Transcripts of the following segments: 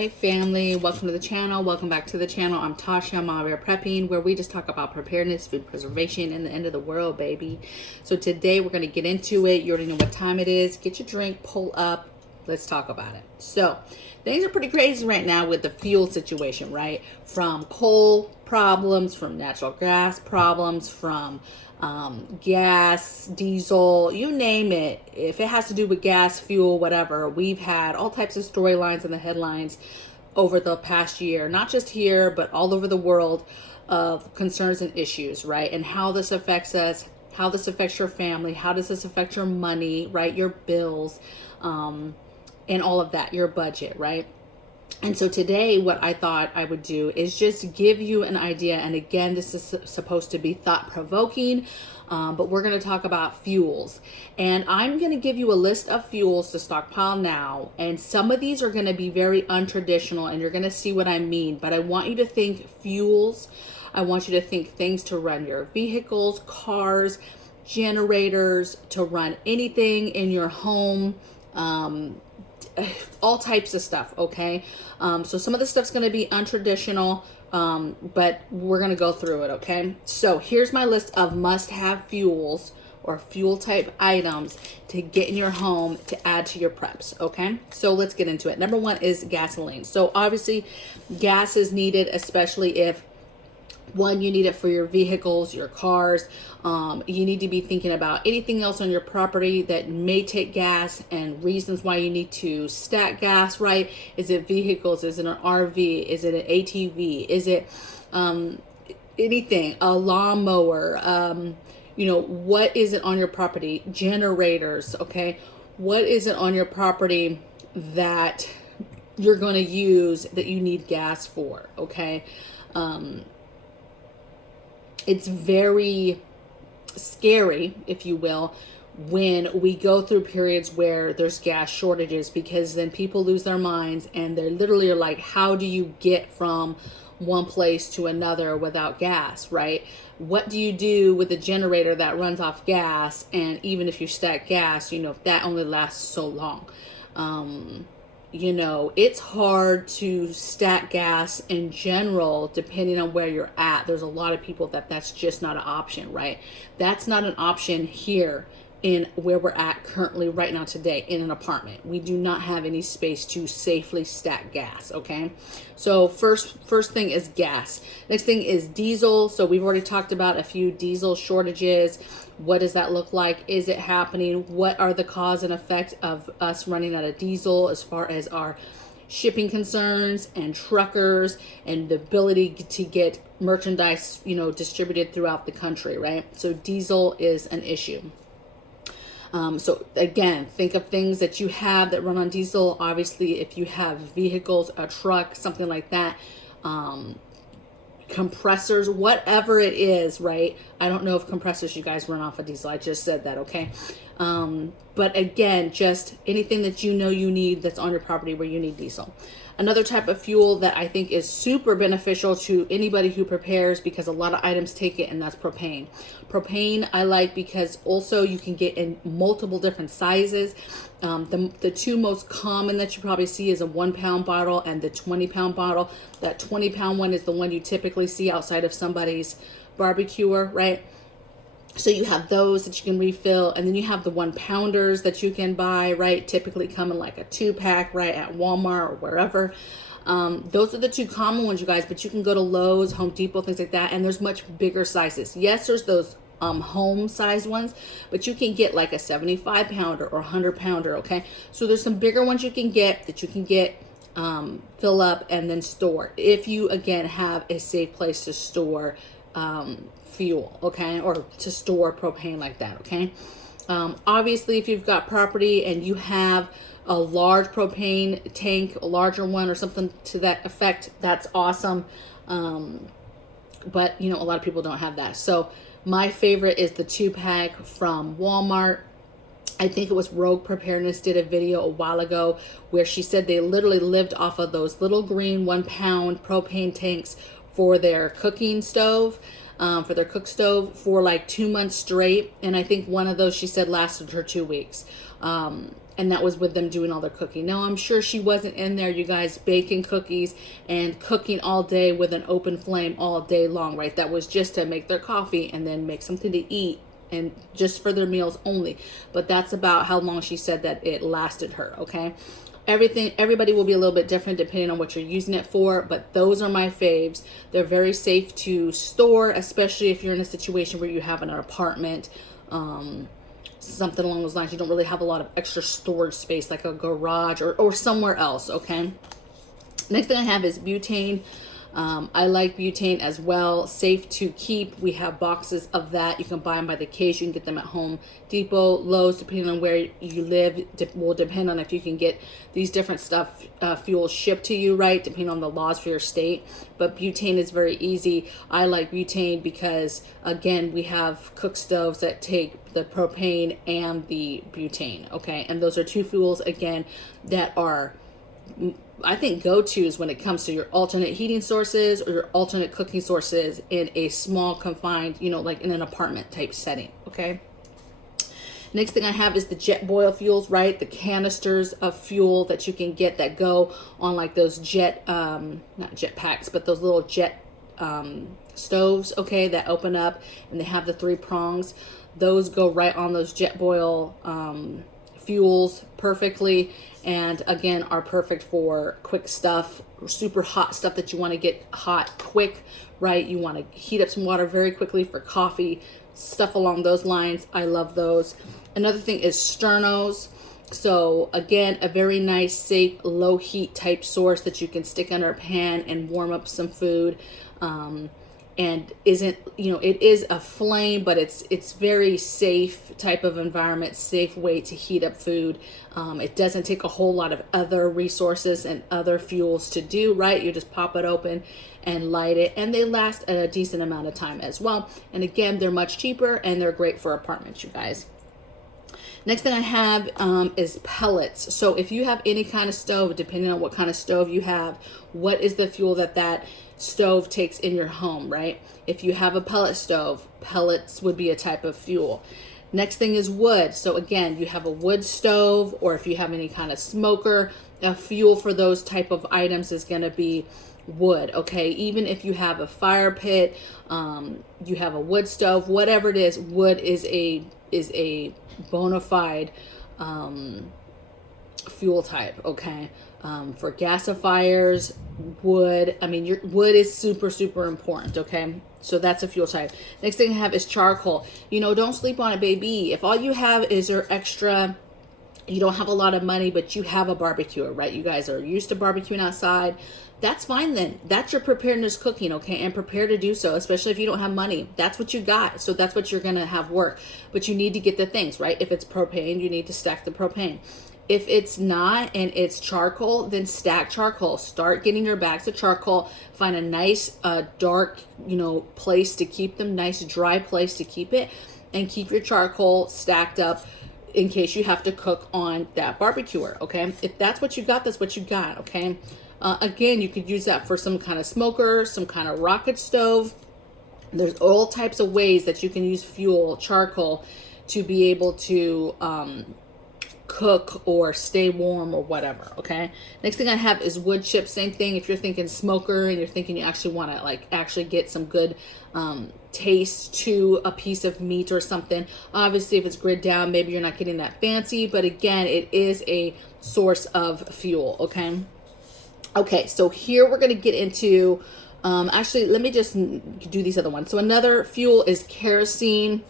right, family, welcome to the channel. Welcome back to the channel. I'm Tasha, MamabearPrepping, where we just talk about preparedness, food preservation, and the end of the world, baby. So today we're going to get into it. You already know what time it is. Get your drink, pull up. Let's talk about it. So things are pretty crazy right now with the fuel situation, right? From coal problems, from natural gas problems, from gas, diesel, you name it. If it has to do with gas, fuel, whatever, we've had all types of storylines in the headlines over the past year, not just here, but all over the world, of concerns and issues, right? And how this affects us, how this affects your family, how does this affect your money, right? Your bills, and all of that, your budget, right? And so today what I thought I would do is just give you an idea. And again, this is supposed to be thought-provoking, but we're going to talk about fuels. And I'm going to give you a list of fuels to stockpile now. And some of these are going to be very untraditional, and you're going to see what I mean. But I want you to think fuels. I want you to think things to run your vehicles, cars, generators, to run anything in your home, all types of stuff, okay? So some of the stuff's going to be untraditional, but we're going to go through it, okay? So here's my list of must-have fuels or fuel type items to get in your home to add to your preps, okay? So let's get into it. Number one is gasoline. So obviously gas is needed, especially if one, you need it for your vehicles, your cars. You need to be thinking about anything else on your property that may take gas and reasons why you need to stack gas, right? Is it vehicles? Is it an RV? Is it an ATV? Is it anything? A lawnmower? What is it on your property? Generators, okay? What is it on your property that you're going to use that you need gas for, okay? It's very scary, if you will, when we go through periods where there's gas shortages, because then people lose their minds and they're literally like, how do you get from one place to another without gas, right? What do you do with a generator that runs off gas? And even if you stack gas, that only lasts so long. It's hard to stack gas in general, depending on where you're at. There's a lot of people that's just not an option, right? That's not an option here in where we're at currently right now today in an apartment. We do not have any space to safely stack gas, okay? So first thing is gas. Next thing is diesel. So we've already talked about a few diesel shortages. What does that look like? Is it happening? What are the cause and effect of us running out of diesel as far as our shipping concerns and truckers and the ability to get merchandise, distributed throughout the country, right? So diesel is an issue. So again, think of things that you have that run on diesel. Obviously, if you have vehicles, a truck, something like that, compressors, whatever it is, right? I don't know if compressors, you guys, run off of diesel. I just said that, okay? But again, just anything that you need that's on your property where you need diesel. Another type of fuel that I think is super beneficial to anybody who prepares, because a lot of items take it, and that's propane. Propane I like because also you can get in multiple different sizes. The two most common that you probably see is a 1 pound bottle and the 20-pound bottle. That 20-pound one is the one you typically see outside of somebody's barbecuer, right? So you have those that you can refill, and then you have the 1 pounders that you can buy, right? Typically come in like a 2-pack, right, at Walmart or wherever. Those are the two common ones, you guys, but you can go to Lowe's, Home Depot, things like that, and there's much bigger sizes. Yes, there's those home size ones, but you can get like a 75 pounder or 100 pounder, okay? So there's some bigger ones you can get that you can get, fill up and then store, if you again have a safe place to store fuel, okay, or to store propane like that, okay? Obviously, if you've got property and you have a large propane tank, a larger one or something to that effect, that's awesome. But a lot of people don't have that. So my favorite is the 2-pack from Walmart. I think it was Rogue Preparedness did a video a while ago where she said they literally lived off of those little green 1 pound propane tanks for their cooking stove, for their cook stove, for like 2 months straight. And I think one of those, she said, lasted her 2 weeks. And that was with them doing all their cooking. Now, I'm sure she wasn't in there, you guys, baking cookies and cooking all day with an open flame all day long, right? That was just to make their coffee and then make something to eat and just for their meals only. But that's about how long she said that it lasted her, okay? Everybody will be a little bit different depending on what you're using it for, but those are my faves. They're very safe to store, especially if you're in a situation where you have an apartment, something along those lines. You don't really have a lot of extra storage space like a garage or somewhere else, okay? Next thing I have is butane. I like butane as well. Safe to keep. We have boxes of that. You can buy them by the case. You can get them at Home Depot, Lowe's, depending on where you live. Will depend on if you can get these different fuels shipped to you, right? Depending on the laws for your state. But butane is very easy. I like butane because, again, we have cook stoves that take the propane and the butane, okay? And those are two fuels, again, that are, I think, go-tos when it comes to your alternate heating sources or your alternate cooking sources in a small confined, like in an apartment type setting, okay? Next thing I have is the jet boil fuels, right? The canisters of fuel that you can get that go on like those not jet packs, but those little jet stoves, okay, that open up and they have the 3 prongs. Those go right on those jet boil fuels perfectly, and again are perfect for quick stuff, super hot stuff that you want to get hot quick, right? You want to heat up some water very quickly for coffee, stuff along those lines. I love those. Another thing is sternos. So again, a very nice, safe, low heat type source that you can stick under a pan and warm up some food. And isn't, it is a flame, but it's very safe type of environment, safe way to heat up food. It doesn't take a whole lot of other resources and other fuels to do, right? You just pop it open and light it, and they last a decent amount of time as well. And again, they're much cheaper and they're great for apartments, you guys. Next thing I have is pellets. So if you have any kind of stove, depending on what kind of stove you have, what is the fuel that stove takes in your home, right? If you have a pellet stove, pellets would be a type of fuel. Next thing is wood. So again, you have a wood stove, or if you have any kind of smoker, a fuel for those type of items is going to be wood, okay? Even if you have a fire pit, you have a wood stove, whatever it is, wood is a bona fide fuel type, okay? For gasifiers, wood, wood is super, super important, okay? So that's a fuel type. Next thing I have is charcoal. Don't sleep on it, baby. If all you have is your extra, you don't have a lot of money, but you have a barbecue, right? You guys are used to barbecuing outside. That's fine then. That's your preparedness cooking, okay? And prepare to do so, especially if you don't have money. That's what you got. So that's what you're going to have work. But you need to get the things, right? If it's propane, you need to stack the propane. If it's not and it's charcoal, then stack charcoal. Start getting your bags of charcoal. Find a nice dark, place to keep them, nice dry place to keep it, and keep your charcoal stacked up in case you have to cook on that barbecuer, okay? If that's what you got, that's what you got, okay? Again, you could use that for some kind of smoker, some kind of rocket stove. There's all types of ways that you can use fuel, charcoal, to be able to cook or stay warm or whatever, okay? Next thing I have is wood chips. Same thing. If you're thinking smoker and you're thinking you actually want to actually get some good taste to a piece of meat or something, obviously if it's grid down, maybe you're not getting that fancy, but again, it is a source of fuel, okay? Okay, so here we're going to get into, actually, let me just do these other ones. So another fuel is kerosene.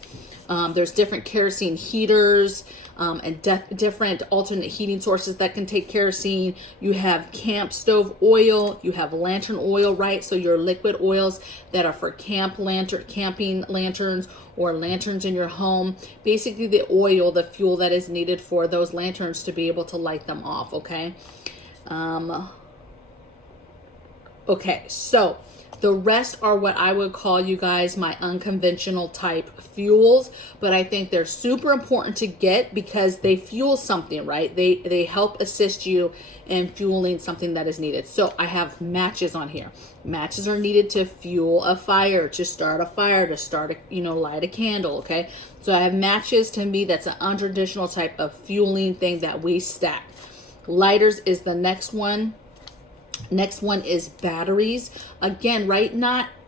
There's different kerosene heaters and different alternate heating sources that can take kerosene. You have camp stove oil. You have lantern oil, right? So your liquid oils that are for camping lanterns or lanterns in your home. Basically the oil, the fuel that is needed for those lanterns to be able to light them off, okay? Okay, so The rest are what I would call, you guys, my unconventional type fuels, but I think they're super important to get because they fuel something, right? They help assist you in fueling something that is needed. So I have matches on here. Matches are needed to fuel a fire, to start a fire, to start a, light a candle, okay? So I have matches. To me, that's an untraditional type of fueling thing that we stack. Lighters is the next one. Next one is batteries. Again, right?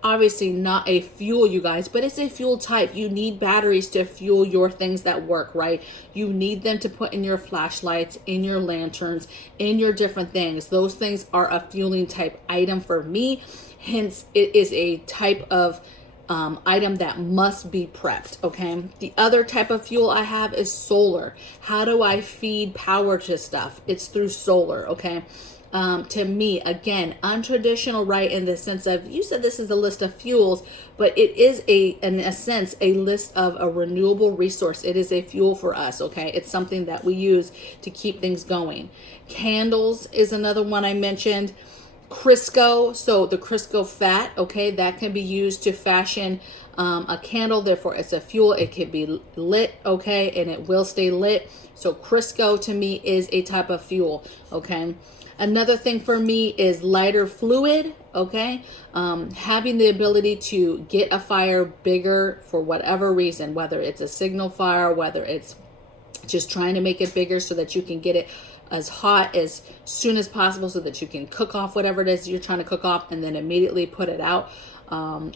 Obviously not a fuel, you guys, but it's a fuel type. You need batteries to fuel your things that work, right? You need them to put in your flashlights, in your lanterns, in your different things. Those things are a fueling type item for me. Hence, it is a type of item that must be prepped, okay? The other type of fuel I have is solar. How do I feed power to stuff? It's through solar, okay? To me, again, untraditional, right, in the sense of, you said this is a list of fuels, but it is in a sense, a list of a renewable resource. It is a fuel for us, okay? It's something that we use to keep things going. Candles is another one I mentioned. Crisco, so the Crisco fat, okay, that can be used to fashion a candle. Therefore, it's a fuel. It can be lit, okay, and it will stay lit. So Crisco to me is a type of fuel, okay. Another thing for me is lighter fluid, okay? Having the ability to get a fire bigger for whatever reason, whether it's a signal fire, whether it's just trying to make it bigger so that you can get it as hot as soon as possible so that you can cook off whatever it is you're trying to cook off and then immediately put it out.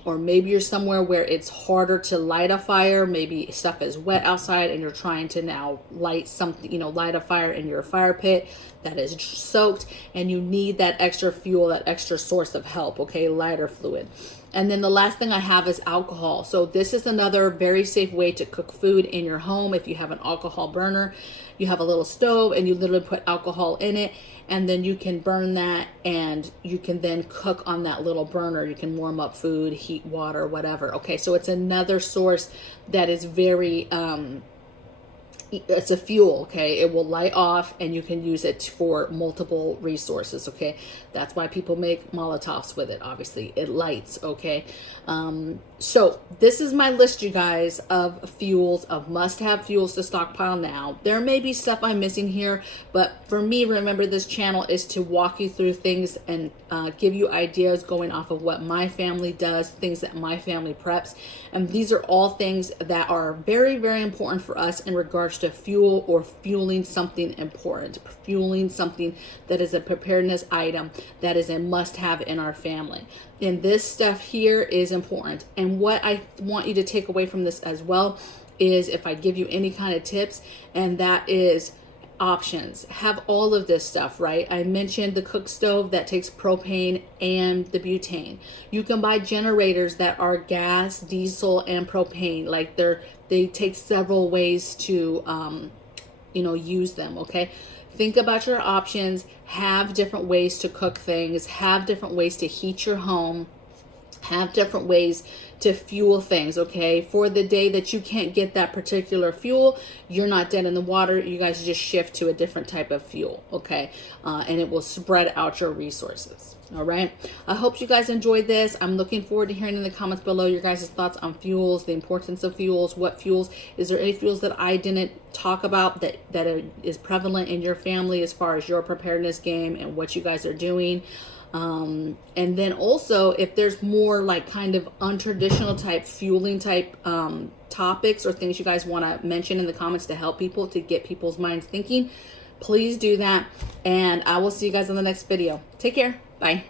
Or maybe you're somewhere where it's harder to light a fire. Maybe stuff is wet outside and you're trying to now light something, light a fire in your fire pit that is soaked, and you need that extra fuel, that extra source of help, okay? Lighter fluid. And then the last thing I have is alcohol. So this is another very safe way to cook food in your home. If you have an alcohol burner, you have a little stove and you literally put alcohol in it, and then you can burn that and you can then cook on that little burner. You can warm up food, heat water, whatever. Okay, so it's another source that is very, it's a fuel, okay? It will light off and you can use it for multiple resources, okay? That's why people make Molotovs with it, obviously. It lights, okay? So this is my list, you guys, of fuels, of must-have fuels to stockpile now. There may be stuff I'm missing here, but for me, remember, this channel is to walk you through things and give you ideas going off of what my family does, things that my family preps. And these are all things that are very, very important for us in regards to fuel or fueling something important, fueling something that is a preparedness item that is a must-have in our family. And this stuff here is important. And what I want you to take away from this as well is, if I give you any kind of tips, and that is options. Have all of this stuff, right? I mentioned the cook stove that takes propane and the butane. You can buy generators that are gas, diesel, and propane. Like they take several ways to use them, okay? Think about your options. Have different ways to cook things. Have different ways to heat your home. Have different ways to fuel things, okay? For the day that you can't get that particular fuel, you're not dead in the water. You guys just shift to a different type of fuel, okay? And it will spread out your resources, all right? I hope you guys enjoyed this. I'm looking forward to hearing in the comments below your guys' thoughts on fuels, the importance of fuels, what fuels. Is there any fuels that I didn't talk about that is prevalent in your family as far as your preparedness game and what you guys are doing? And then also, if there's more like kind of untraditional type fueling type topics or things you guys want to mention in the comments to help people, to get people's minds thinking, please do that. And I will see you guys in the next video. Take care. Bye.